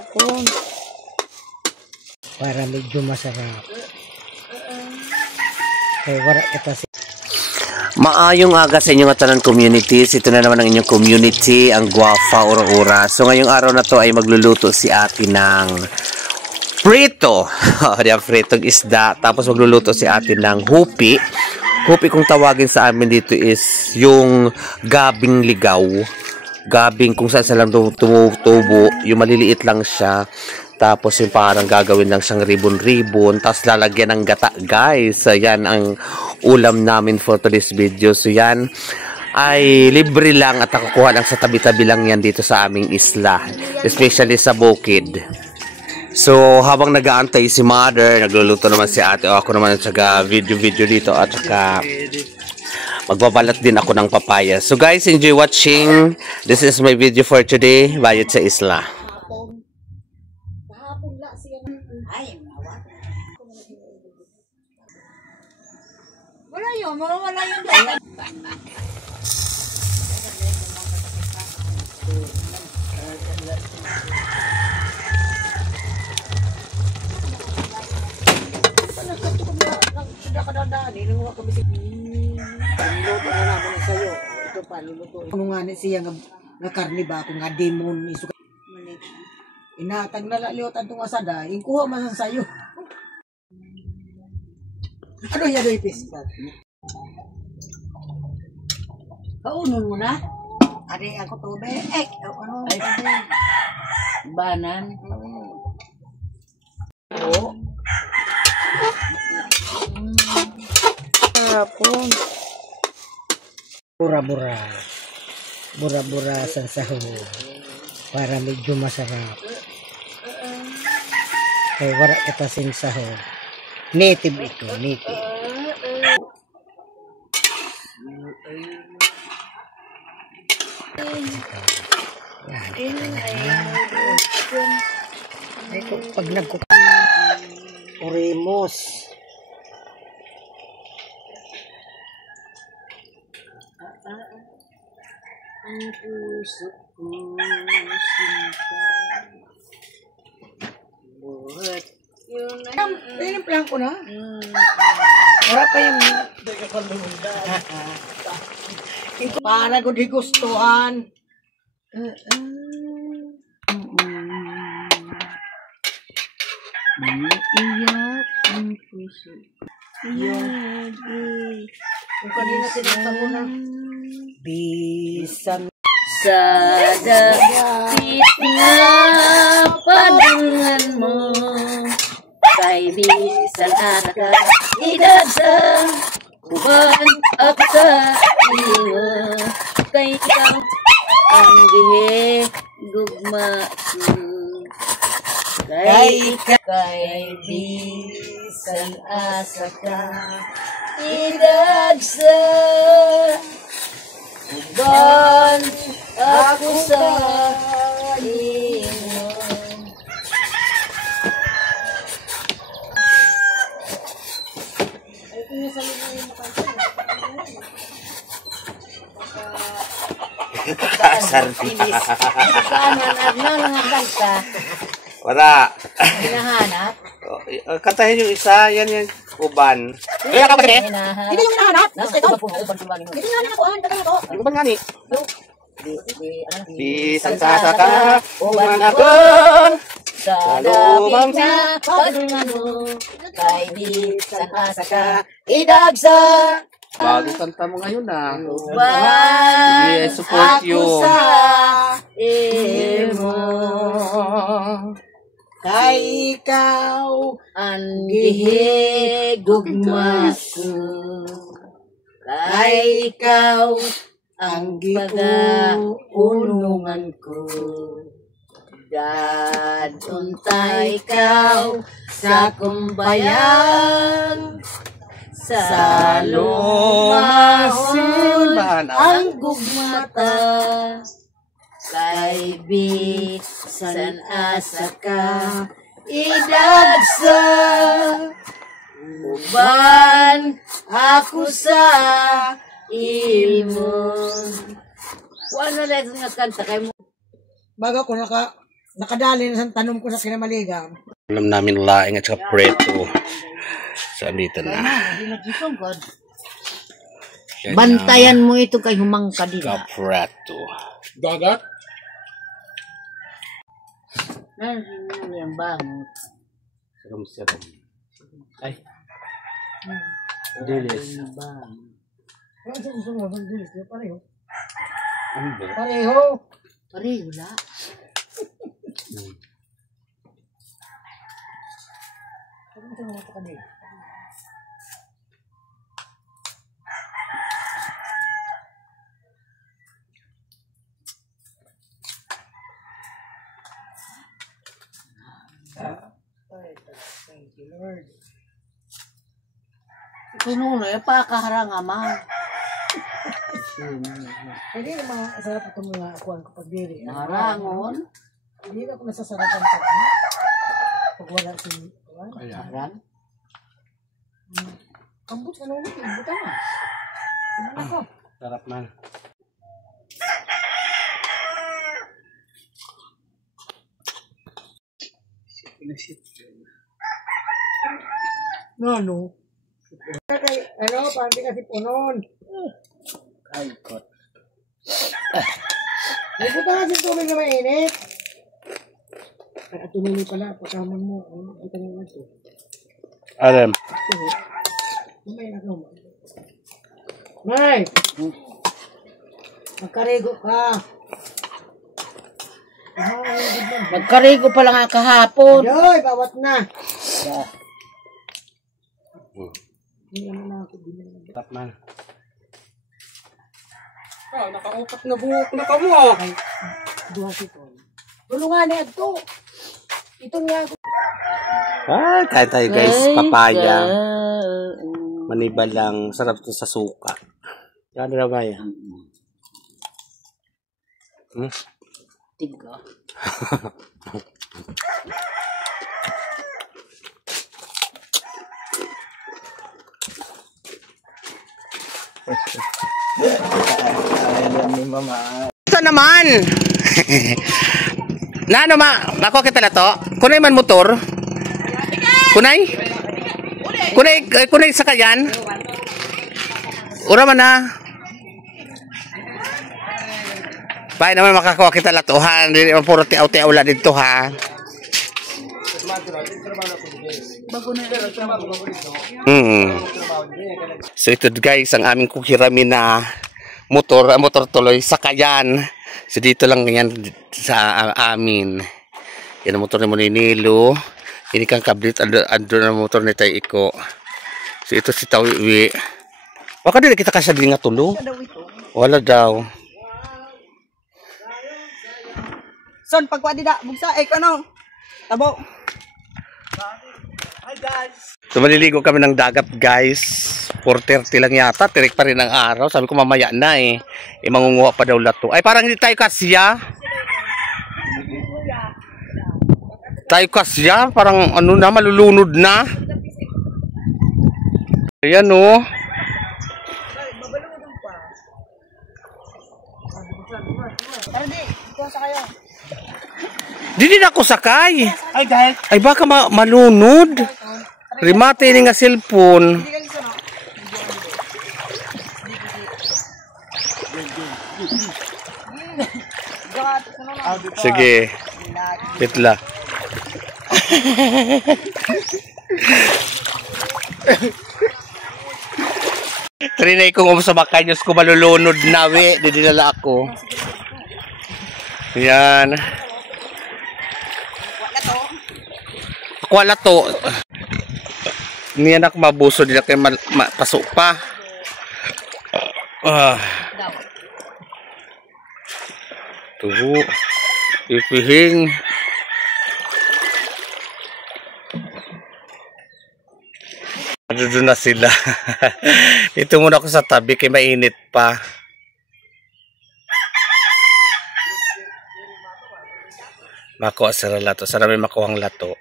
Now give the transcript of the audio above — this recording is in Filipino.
hapon. Para medyo masarap. Kaya wala kita si... Maayong aga sa inyong tanan communities. Ito na naman ang inyong community, ang Guapa Ura-Ura. So ngayong araw na to ay magluluto si ate ng prito. Fritong isda. Tapos magluluto si ate ng hupi. Hupi kung tawagin sa amin dito is yung gabing ligaw. Gabing kung saan lang tumutubo. Yung maliliit lang siya. Tapos yung parang gagawin lang siyang ribbon-ribbon. Tapos lalagyan ng gata, guys. So, yan ang ulam namin for today's video. So, yan ay libre lang at nakukuha lang sa tabi-tabi lang yan dito sa aming isla. Especially sa bukid. So, habang nag-aantay si mother, nagluluto naman si ate. O ako naman at video dito. At saka magbabalat din ako ng papaya. So, guys, enjoy watching. This is my video for today. Bayad sa isla. Wala yun, wala yun dyan. Ano nga ni siya nga karni ba kung nga demon isuka. Inatag na laliot ang tunga sada, ingkuha man sa sayo. Ano yan do'y piskat? Kaunon mo na? Ari ako tubig. Ano? Ay, banan. Oo. Hapon. Bura-bura. Bura-bura sa sahog. Para medyo masarap. Kaya wala kita sing sahog. Native ito, native. Ay, pag oremos. Ang puso ko buhat yun ay Piniplang ko na. Wala pa yung... Para ko di gustuhan. iyak ang puso iyak Kung kanina sinagpa mo na. Bisan. sa dapit nga padungan mo kay bisan ka idagsa uban ako sa iyo kay ikaw ang dihe gugma ko kay bisan asa ka idagsa uban ako sa iyo. Sardinas. Kanta? Wala. Hinahanap? Kantahin yung isa. Yan yung uban. Kaya ka ba rin? Hindi yung hinahanap. Nasa ito. Hindi yung hinahanap ko. Yung uban nga ni. Bisang Bisang ka, uban ako. Sa dapit na padungan mo kay bisan asa ka idagsa Bago kanta mo ngayon na. uban Sige, support you. ako sa imo Kay ikaw. ang gihigugma ko kay ikaw ang pag-unungan ko daduntay ikaw sa kumbayan sa lumahon ang gugmata kay bisan asa ka idagsa uban ako sa imo. Ano lang nga kanta kay mo? Baga ko naka Nakadali na sa tanong ko sa kinamaligang. Alam namin laing at saka preto. So, andito na. Yan Bantayan mo ito kay humangka ang dila. preto. Dagat? Ano yung bangot? Serum-serum. Ay. Dilis. Ano sa gusto mo? Pareho. Ano ba? Pareho. Pareho la. Ano sa mga kanila? Thank you, Lord. Kuno na pakaharang ama. Hindi na mga sarap ito mga akuan ko pagdiri. Harangon. Hindi na ako nasasarapan sa ano. Pag wala si akuan. Harang. Kambot ka nung ulit. Buta na. Sino na ko? Sarap man. No. Ano, pandi kasi punon. Kaikot. Buta kasi tubig na mainit. At tumili pala, pagkaman mo. Ito nga ito. Alam. May ako. May! Magkarigo ka. Magkarigo pa lang nga kahapon. Ayoy, bawat na. Hindi naman na ako. Sarap man. Nakaupat na buhok na ka mo. Duha si Paul. Tulungan na ito. Ito nga ako. Ah, kain tayo guys. Papaya. Maniba lang. Sarap ito sa suka. Yan na ba yan? Tiga. Ito naman! na ano ma? Nakuha kita na to? Kunay man motor? Kunay? Kunay sakayan? Ura man na. Bahay naman makakuha kita na to ha. Hindi naman puro tiaw-tiaw lang dito ha. So ito guys, ang aming kukirami na motor tuloy, sakayan. So dito lang yan sa amin. Yan ang motor ni Moninilo. Ini kang kablit, ando na motor ni Tay Iko. So ito si Tawi. Baka din kita kasabi nga tulo. Wala daw. Son, pagkuha di da, bugsa, ano? Tabo. So maliligo kami ng dagat guys. 4:30 lang yata, tirik pa rin ang araw. Sabi ko mamaya na eh. Mangunguha pa daw lato. Ay parang hindi tayo kasya. Tayo kasya, parang ano na, malulunod na. Ayan oh. Di din ako sakay. Ay, guys. Ay baka malunod. Rimate ni nga cellphone. Sige. Pitla. Trinay kong umusabakay, Diyos ko malulunod na we. Didinala ako. Yan. Wala to. Niyan ako mabuso dila kay pasok pa. Tuho. Ipihing. Doon na sila. Ito muna ako sa tabi kay mainit pa. Makuha sa lato. Sana may makuha ang lato.